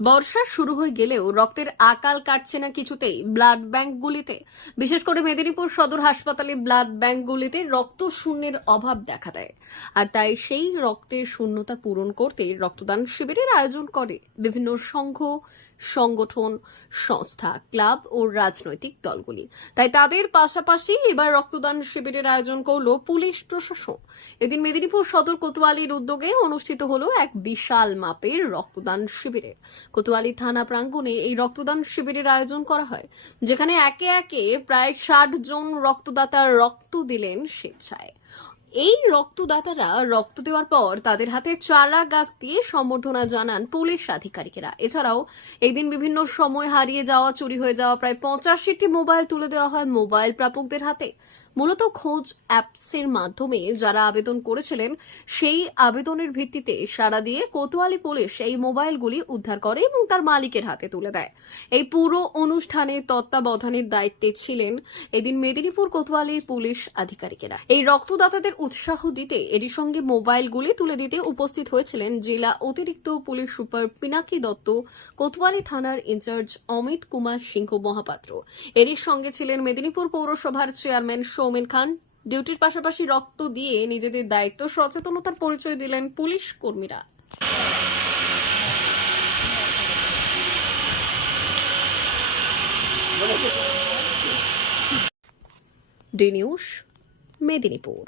বর্ষা শুরু হয়ে গেলেও রক্তের আকাল কাটছে না কিছুতেই ব্লাড ব্যাংকগুলিতে। বিশেষ করে মেদিনীপুর সদর হাসপাতালে ব্লাড ব্যাংকগুলিতে রক্ত শূন্যের অভাব দেখা দেয়। আর তাই সেই রক্তের শূন্যতা পূরণ করতে রক্তদান শিবিরের আয়োজন করে বিভিন্ন সংঘ, সংগঠন, সংস্থা, ক্লাব ও রাজনৈতিক দলগুলি। তাই তাদের পাশাপাশি এবার রক্তদান শিবিরের আয়োজন করলো পুলিশ প্রশাসন। এদিন মেদিনীপুর সদর কোতোয়ালির উদ্যোগে অনুষ্ঠিত হলো এক বিশাল মাপের রক্তদান শিবিরের। কোতোয়ালি থানা প্রাঙ্গণে এই রক্তদান শিবিরের আয়োজন করা হয়, যেখানে একে একে প্রায় 60 জন রক্তদাতা রক্ত দিলেন স্বেচ্ছায়। এই রক্তদাতারা রক্ত দেওয়ার পর তাদের হাতে চারা গাছ দিয়ে সম্বর্ধনা জানান পুলিশ আধিকারিকেরা। এছাড়াও এই দিন বিভিন্ন সময় হারিয়ে যাওয়া, চুরি হয়ে যাওয়া প্রায় 85টি মোবাইল তুলে দেওয়া হয় মোবাইল প্রাপকদের হাতে। মূলত খোঁজ অ্যাপসের মাধ্যমে যারা আবেদন করেছিলেন সেই আবেদনের ভিত্তিতে সাড়া দিয়ে কোতোয়ালি পুলিশ এই মোবাইলগুলি উদ্ধার করে এবং তার মালিকের হাতে তুলে দেয়। এই পুরো অনুষ্ঠানে তত্ত্বাবধানের দায়িত্বে ছিলেন এদিন মেদিনীপুর কোতোয়ালির পুলিশ আধিকারিকেরা। এই রক্তদাতাদের উৎসাহ দিতে এরই সঙ্গে মোবাইলগুলি তুলে দিতে উপস্থিত হয়েছিলেন জেলা অতিরিক্ত পুলিশ সুপার পিনাকি দত্ত, কোতোয়ালি থানার ইনচার্জ অমিত কুমার সিংহ মহাপাত্র। এরই সঙ্গে ছিলেন মেদিনীপুর পৌরসভার চেয়ারম্যান সৌমেন খান। ডিউটির পাশাপাশি রক্ত দিয়ে নিজেদের দায়িত্ব সচেতনতার পরিচয় দিলেন পুলিশ কর্মীরা। D news, Medinipur.